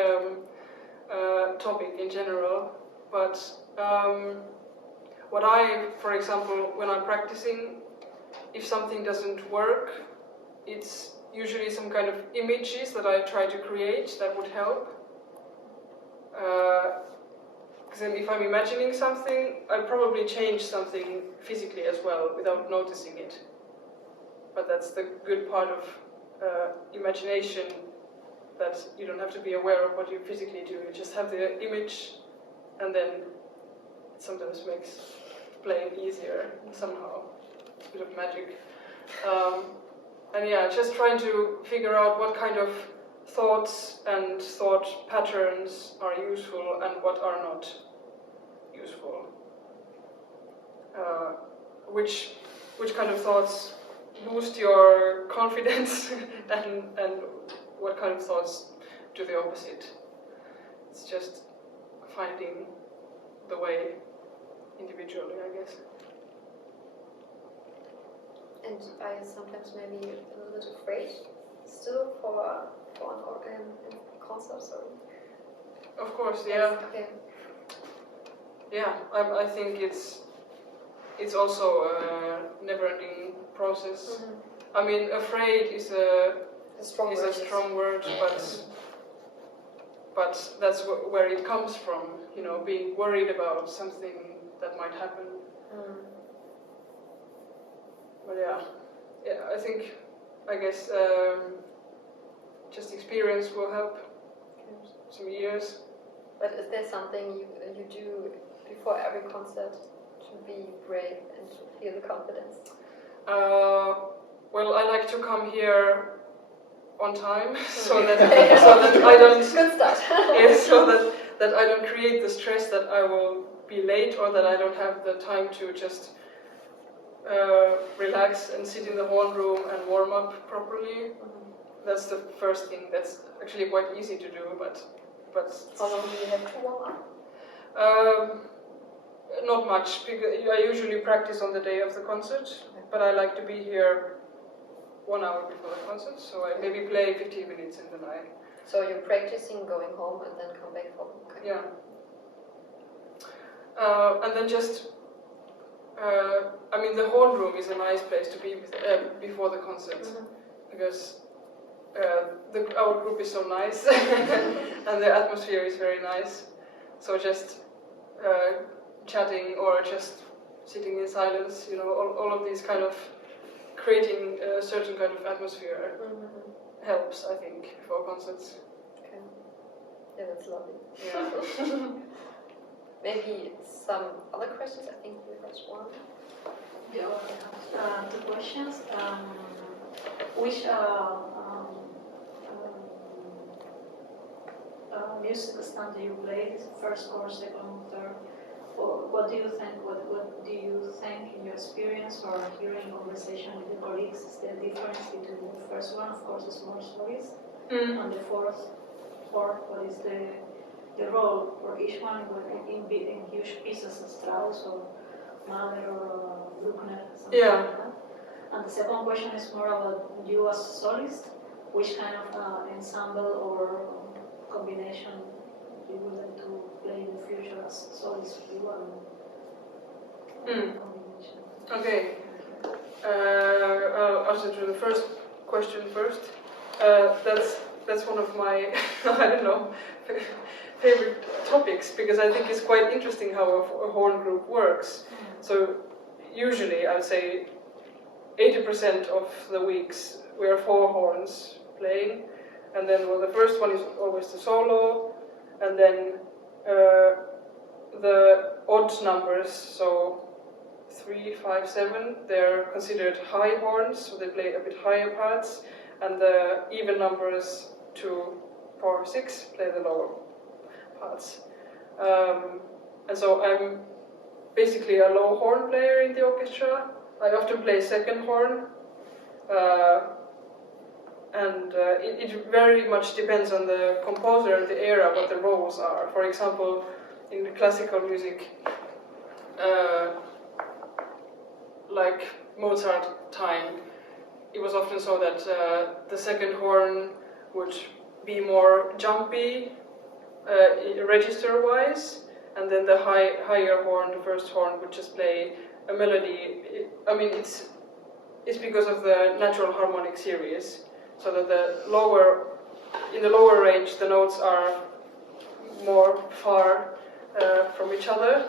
topic in general. But what I, for example, when I'm practicing, if something doesn't work, it's usually some kind of images that I try to create that would help. Because then if I'm imagining something, I'll probably change something physically as well without noticing it. but that's the good part of imagination, that you don't have to be aware of what you physically do. You just have the image, and then it sometimes makes playing easier somehow. It's a bit of magic. And yeah, just trying to figure out what kind of thoughts and thought patterns are useful and what are not useful. Which kind of thoughts boost your confidence and what kind of thoughts do the opposite. It's just finding the way individually, I guess. And are you sometimes maybe a little bit afraid still for an concert? Sorry. Of course, yeah. Okay. Yeah, I think it's also a never-ending process. Mm-hmm. I mean, afraid is a strong word, but that's where it comes from. You know, being worried about something that might happen. Mm. But yeah, I guess just experience will help. Some years. But is there something you do before every concert to be brave and to feel the confidence? Well, I like to come here on time, so that I don't. Good start. Yes, so that I don't create the stress that I will be late, or that I don't have the time to just relax and sit in the horn room and warm up properly. Mm-hmm. That's the first thing. That's actually quite easy to do, but how long do you have to warm up? Not much, because I usually practice on the day of the concert, but I like to be here 1 hour before the concert, so I maybe play 15 minutes in the night. So you're practicing going home and then come back home? Okay. Yeah. And then just, I mean, the horn room is a nice place to be before the concert, Mm-hmm. because our group is so nice, and the atmosphere is very nice. So just chatting or just sitting in silence, you know, all of these kind of creating a certain kind of atmosphere helps, I think, before concerts. Okay. Yeah, that's lovely. Yeah. Maybe some other questions? I think there's one. Yeah, I have 2 questions. Which music stand do you play? First or second, third? Or what do you think? What do you think in your experience or hearing conversation with your colleagues is the difference between the first one, of course, is more stories, and the fourth, what is the role for each one in huge pieces of Strauss or Mahler or Bruckner, something like that? And the second question is more about you as a solist. Which kind of ensemble or combination you would like to play in the future as solist for you and combination? Okay. I'll answer to the first question first. That's one of my I don't know favorite topics, because I think it's quite interesting how a horn group works. So usually I would say 80% of the weeks we are 4 horns playing, and then the first one is always the solo, and then the odd numbers, so 3, 5, 7, they're considered high horns, so they play a bit higher parts, and the even numbers 2, 4, 6 play the lower parts. And so I'm basically a low horn player in the orchestra. I often play second horn, and it very much depends on the composer and the era what the roles are. For example, in classical music, like Mozart time, it was often so that the second horn would be more jumpy, register-wise, and then the higher horn, the first horn, would just play a melody. It's because of the natural harmonic series, so that in the lower range the notes are more far from each other,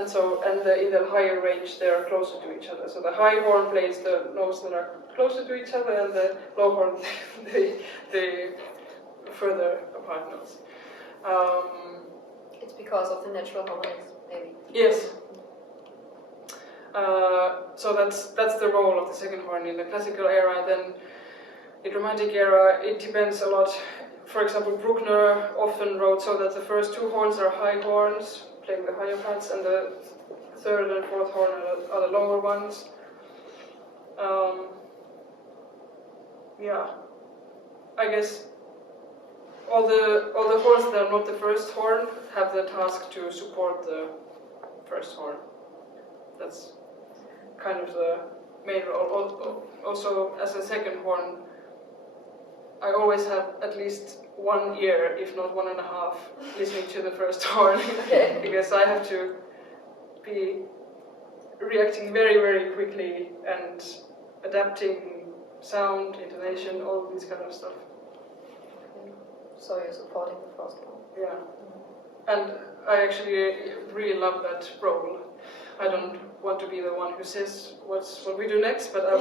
and in the higher range they are closer to each other. So the high horn plays the notes that are closer to each other, and the low horn the further apart notes. It's because of the natural harmonics, maybe. Yes. So that's the role of the second horn in the classical era. Then in Romantic era, it depends a lot. For example, Bruckner often wrote so that the first two horns are high horns, playing the higher parts, and the third and fourth horn are the lower ones. Yeah, I guess all the horns that are not the first horn have the task to support the first horn. That's kind of the main role. Also, as a second horn, I always have at least 1 ear, if not 1.5, listening to the first horn, because I have to be reacting very, very quickly and adapting sound, intonation, all this kind of stuff. Okay. So you're supporting the first one. Yeah. And I actually really love that role. I don't want to be the one who says what we do next, but I'll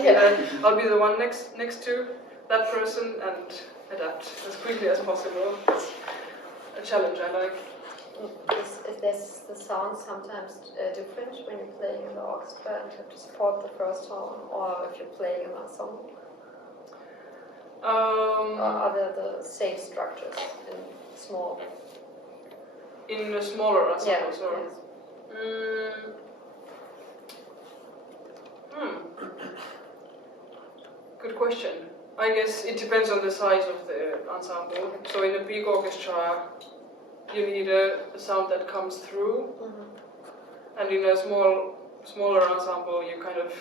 be the one next to that person and adapt as quickly as possible. It's a challenge I like. Is the sound sometimes different when you're playing in the orchestra and you have to support the first horn, or if you're playing an ensemble? Or are there the same structures in small? In the smaller ensembles, or? Yes. Good question. I guess it depends on the size of the ensemble. So in a big orchestra, you need a sound that comes through, and in a smaller ensemble, you kind of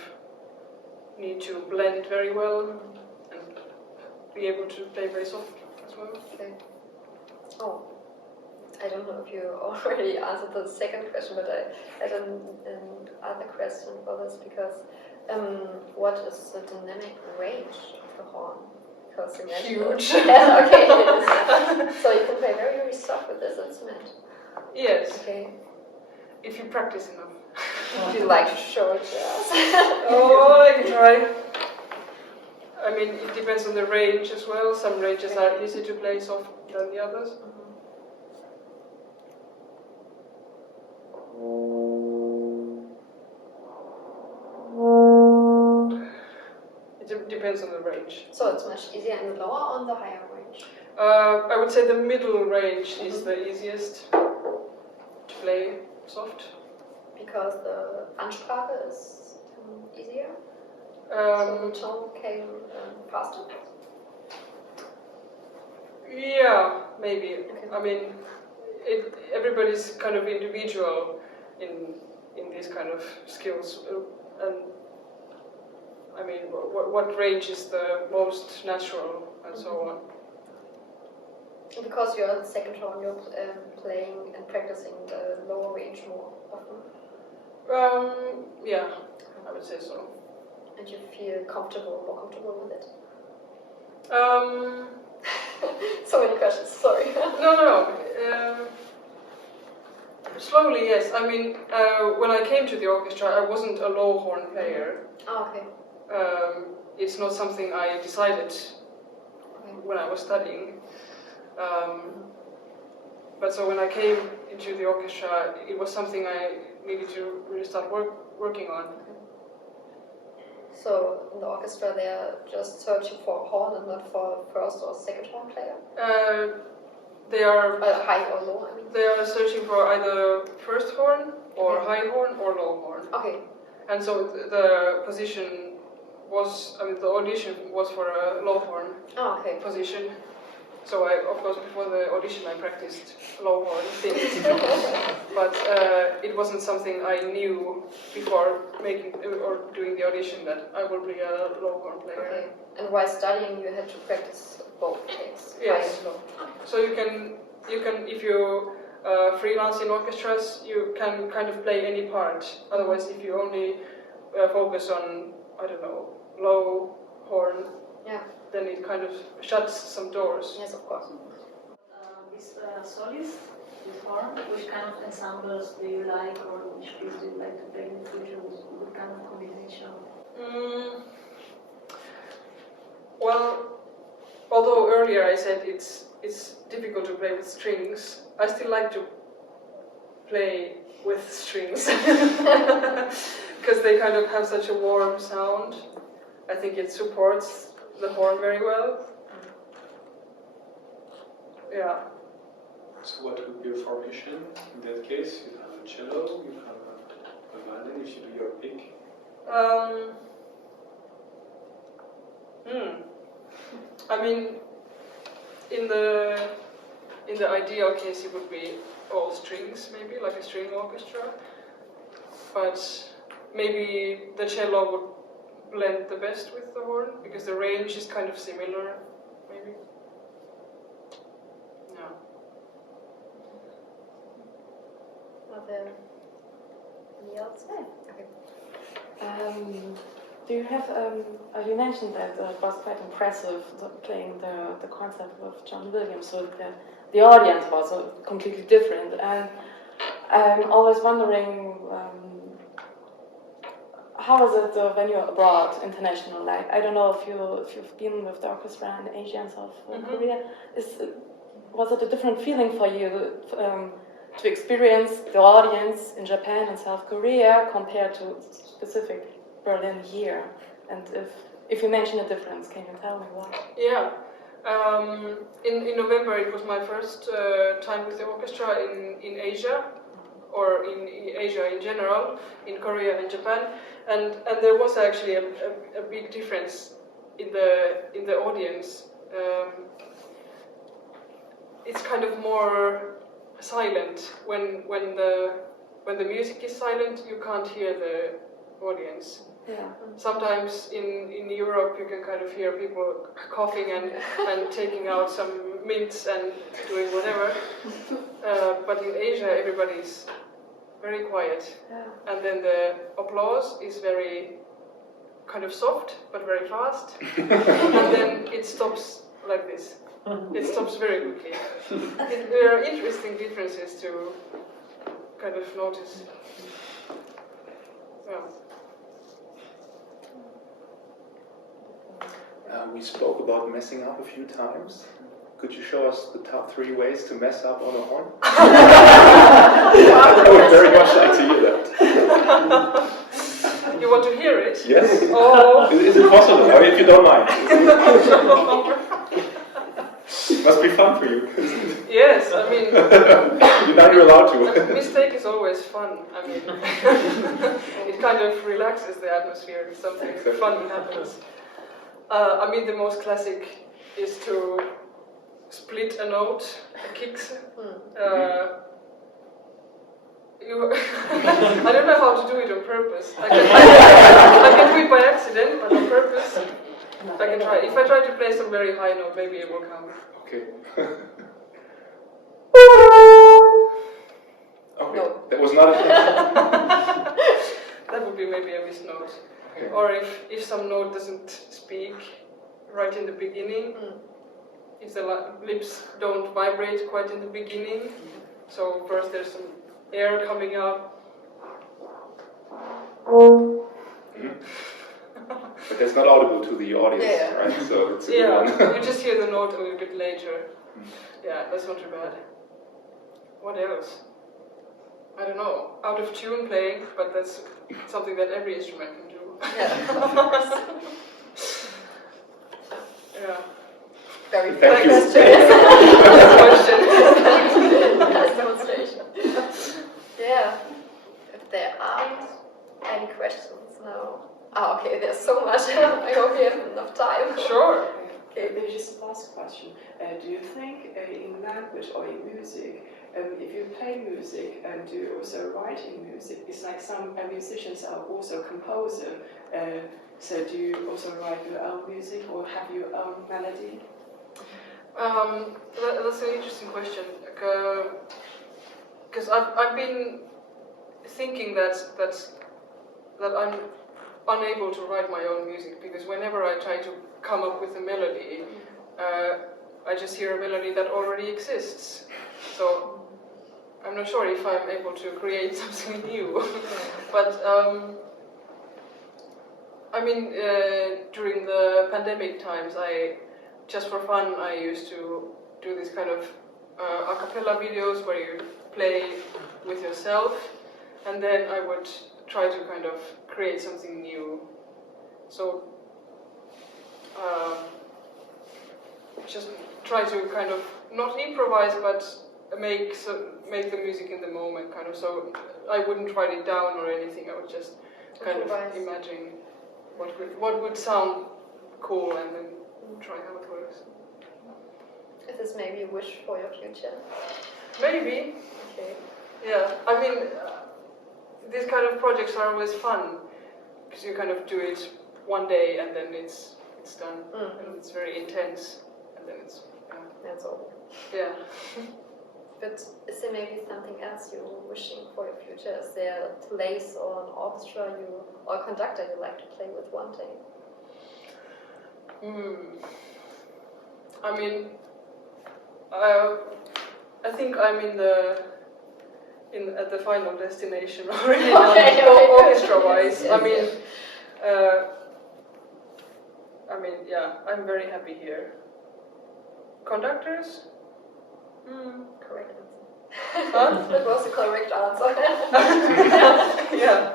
need to blend very well and be able to play very soft as well. Okay. Oh, I don't know if you already answered the second question, but I had another question for this, because what is the dynamic range of the horn? Because you mentioned Huge. Yeah, okay, it is. So you can play very, very soft with this instrument. Yes, Okay. if you practice enough. Would you like to show it to us? Oh, I can try. I mean, it depends on the range as well. Some ranges are easy to play soft than the others. It depends on the range. So it's much easier in the lower or in the higher range? I would say the middle range is the easiest to play soft. Because the Ansprache is easier? So the tone came faster? Yeah, maybe. Okay. I mean, everybody's kind of individual in these kind of skills, and I mean, what range is the most natural, and so on. Because you're the second horn, you're playing and practicing the lower range more often. Yeah, I would say so. And you feel more comfortable with it. So many questions, sorry. No. Slowly, yes. I mean, when I came to the orchestra, I wasn't a low horn player. Oh, okay. It's not something I decided when I was studying. But so when I came into the orchestra, it was something I needed to really start working on. So in the orchestra, they're just searching for a horn and not for a first or second horn player? They are high or low, I mean? They are searching for either first horn or high horn or low horn. Okay. And so the position was, I mean, the audition was for a low horn position. So I, of course, before the audition, I practiced low horn things. But it wasn't something I knew before making or doing the audition that I will be a low horn player. Okay. And while studying, you had to practice both things. Yes. High and low. So you can if you freelance in orchestras, you can kind of play any part. Otherwise, if you only focus on, I don't know, low horn, then it kind of shuts some doors. Yes, of course. This solist, with horn? Which kind of ensembles do you like, or which piece do you like to play in the future? What kind of combination? Well, although earlier I said it's difficult to play with strings, I still like to play with strings because they kind of have such a warm sound. I think it supports the horn very well. Yeah. So what would be a formation in that case? You have a cello, you have a violin if you do your pick. I mean, in the ideal case, it would be all strings, maybe like a string orchestra. But maybe the cello would blend the best with the horn because the range is kind of similar, maybe. Yeah. Are there any else? Okay. Do you have, you mentioned that it was quite impressive playing the concert with John Williams, so the audience was completely different. And I'm always wondering, how is it when you're abroad, international? Like, I don't know if you've been with the orchestra in Asia and South Korea. Was it a different feeling for you to experience the audience in Japan and South Korea compared to specific Berlin here? And if you mention a difference, can you tell me why? Yeah. In November it was my first time with the orchestra in Asia, or in Asia in general, in Korea and Japan, and there was actually a big difference in the audience. It's kind of more silent when the music is silent. You can't hear the audience. Yeah. Sometimes in Europe you can kind of hear people coughing and taking out some mints and doing whatever. But in Asia everybody's very quiet. Yeah. And then the applause is very kind of soft but very fast. And then it stops like this. It stops very quickly. There are interesting differences to kind of notice. Yeah. We spoke about messing up a few times. Could you show us the top 3 ways to mess up on a horn? I would very much like to hear that. You want to hear it? Yes. Oh. Is it possible? Or if you don't mind. It must be fun for you. Yes, I mean... You're allowed to. A mistake is always fun. I mean, it kind of relaxes the atmosphere if something fun happens. I mean, the most classic is to split a note, a kicks. I don't know how to do it on purpose. I can do it by accident, but on purpose, I can try. If I try to play some very high note, maybe it will come. Okay. Okay, no. That was not a That would be maybe a missed note. Okay. Or if some note doesn't speak right in the beginning, if the lips don't vibrate quite in the beginning, so first there's some air coming up. But that's not audible to the audience, right? So it's a good one. You just hear the note a little bit later. Yeah, that's not too bad. What else? I don't know. Out of tune playing, but that's something that every instrument can do. Yeah. Very Thank you. Demonstration. Yeah. If there aren't any questions now. Okay, there's so much. I hope we have enough time. Sure. Okay, maybe just a last question. Do you think in language or in music, if you play music and you also write in music, it's like some musicians are also composer. So do you also write your own music or have your own melody? That's an interesting question. Because I've been thinking that I'm unable to write my own music, because whenever I try to come up with a melody, I just hear a melody that already exists. So I'm not sure if I'm able to create something new. But I mean, during the pandemic times, just for fun, I used to do this kind of a cappella videos where you play with yourself, and then I would try to kind of create something new. So just try to kind of not improvise, but make the music in the moment, kind of. So I wouldn't write it down or anything. I would just kind of imagine what would sound cool, and then try how it works. Is this maybe a wish for your future? Maybe. Okay. Yeah. I mean, these kind of projects are always fun because you kind of do it one day and then it's done, and it's very intense, and then it's That's all. Yeah. But is there maybe something else you're wishing for your future? Is there a place or an orchestra or a conductor you like to play with one day? I mean, I think I'm at the final destination already. Orchestra-wise, I mean, yeah, I'm very happy here. Conductors? Correct answer. Huh? That was the correct answer. Yeah.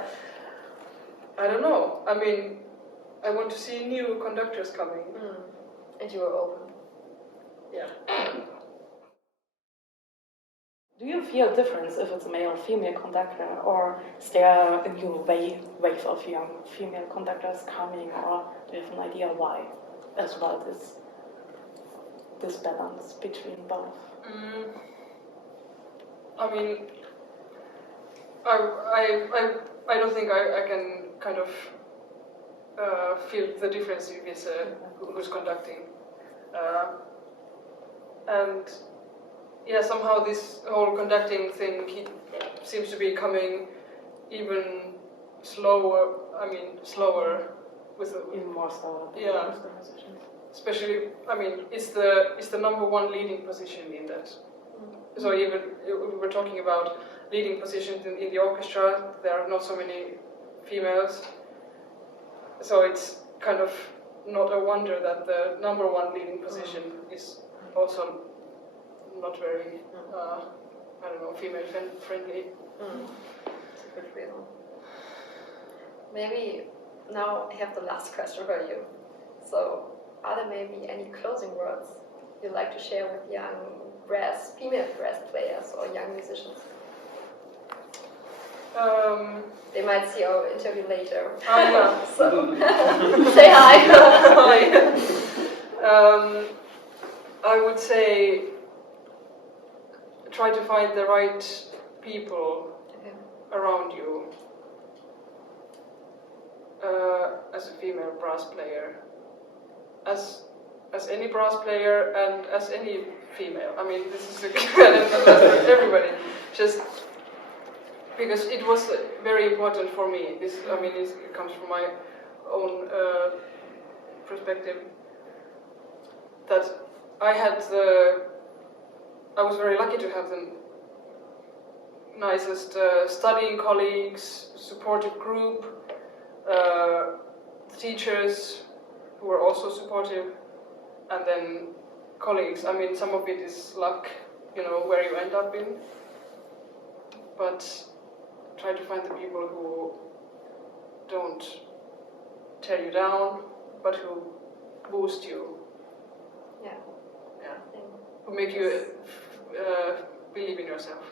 I don't know. I mean, I want to see new conductors coming. And you are open. Yeah. Do you feel a difference if it's a male or female conductor, or is there a new wave of young female conductors coming, or do you have an idea why as well this balance between both? I mean, I don't think I can kind of feel the difference if it's who's conducting, and yeah, somehow this whole conducting thing seems to be coming even slower. I mean, slower with Even more so. Yeah. Especially, I mean, it's the number one leading position in that. So even we were talking about leading positions in the orchestra, there are not so many females. So it's kind of not a wonder that the number one leading position is also not very, I don't know, female friendly. It's a good reason. Maybe now I have the last question for you. So, are there maybe any closing words you'd like to share with young female brass players or young musicians? They might see our interview later. Yeah. So, say hi. Hi. I would say try to find the right people around you as a female brass player, as any brass player and as any female. I mean, this is for everybody. Just because it was very important for me. This, I mean, it comes from my own perspective. That I was very lucky to have the nicest studying colleagues, supportive group, teachers who were also supportive, and then colleagues. I mean, some of it is luck, where you end up in, but try to find the people who don't tear you down, but who boost you. Yeah. Who make you believe in yourself.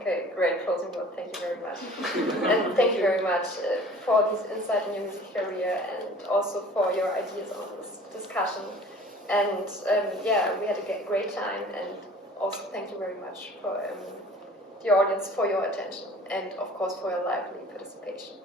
Okay, great closing word. Thank you very much. And thank you very much for this insight in your music career, and also for your ideas on this discussion. And we had a great time, and also thank you very much for the audience for your attention, and of course for your lively participation.